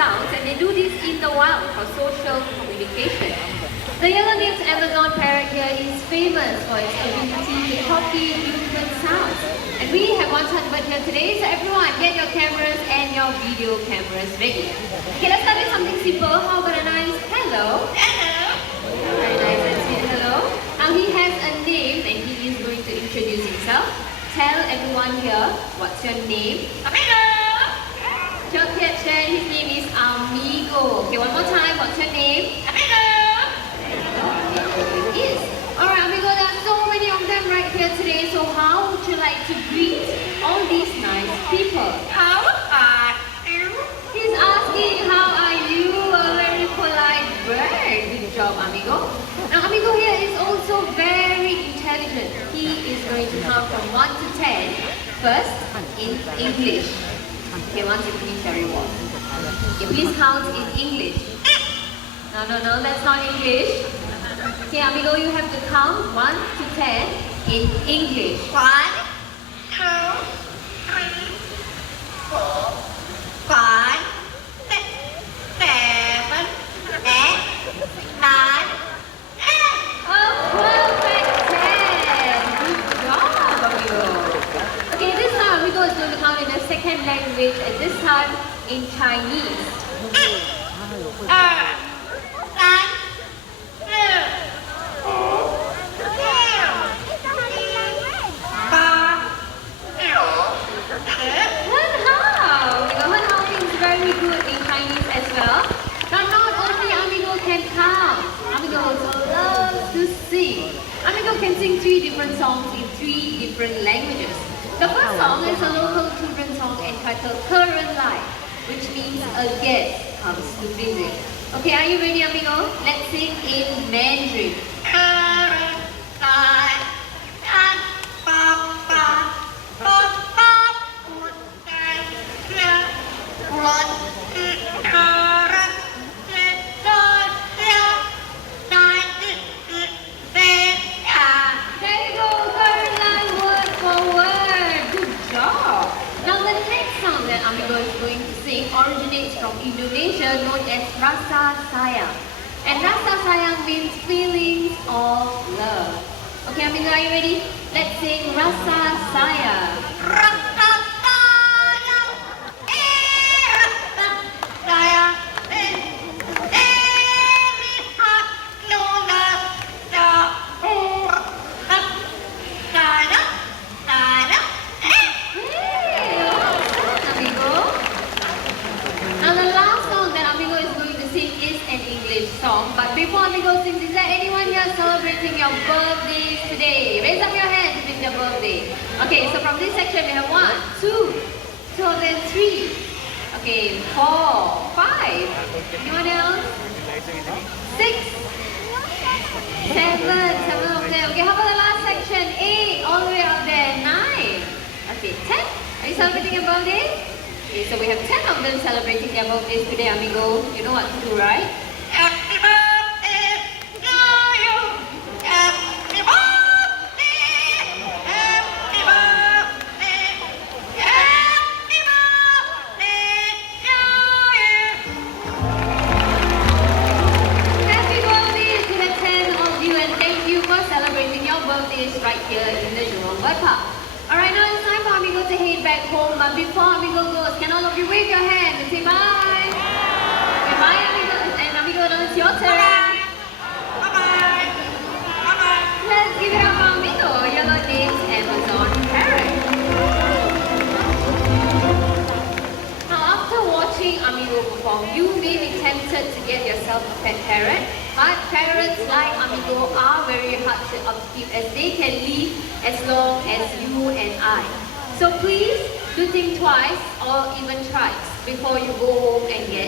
sounds, and they do this in the wild for social communication. The yellow-named Amazon parrot here is famous for its ability to copy human sounds. And we have one such bird here today, so everyone get your cameras and your video cameras ready. Okay, let's start with something simple. How about a nice hello? Hello. Very nice and sweet hello. Now he has a name and he is going to introduce himself. Tell everyone here, what's your name? Amigo. Chocolate said his name is Amigo. Okay, one more time, what's your name? Amigo. It is. Alright, Amigo, there are so many of them right here today. So how would you like to greet all these nice people? How are you? He's asking, how are you? A very polite bird. Good job, Amigo. Now, Amigo here is also very intelligent. He is going to count from 1 to 10. First, in English. Okay, once you finish your reward. Okay, please count in English. No, that's not English. Okay, Amigo, you have to count 1 to 10 in English. 1, 2, 3, 4, 5, 6, 7, 8, 9, 10. Oh, perfect 10. Good job, Amigo. Okay, this time Amigo is going to count in a second language, and this time in Chinese. 3 different songs in 3 different languages. The first song is a local children's song entitled Current Life, which means a guest comes to visit. Okay, are you ready, Amigo? Let's sing in Mandarin. Current life, originates from Indonesia, known as Rasa Sayang. And Rasa Sayang means feelings of love. Okay, Amigo, are you ready? Let's sing Rasa Sayang. Rasa Sayang, Rasa Sayang, song. But before Amigo sings, is there anyone here celebrating your birthdays today? Raise up your hand if it's your birthday. Okay, so from this section we have 1, 2, 2 of them, 3. Okay, 4, 5. Anyone else? 6, 7, 7 of them. Okay, how about the last section? 8, all the way up there, 9. Okay, 10. Are you celebrating your birthday? Okay, so we have 10 of them celebrating their birthdays today, Amigo. You know what to do, right? Happy birthday to you. Happy birthday. Happy birthday. Happy birthday to you. Happy birthday to the 10 of you, and thank you for celebrating your birthdays right here in the Jurong Bird Park. Alright, now it's time for Amigo to head back home, but before Amigo goes, can all of you wave your hand and say bye? Okay, bye, Amigo. Amigo, now it's your turn. Bye-bye. Bye-bye. Let's give it up for Amigo, yellow-named Amazon parrot. Now, after watching Amigo perform, you may be tempted to get yourself a pet parrot. But parrots like Amigo are very hard to upkeep, as they can live as long as you and I. So please do think twice or even thrice before you go home and get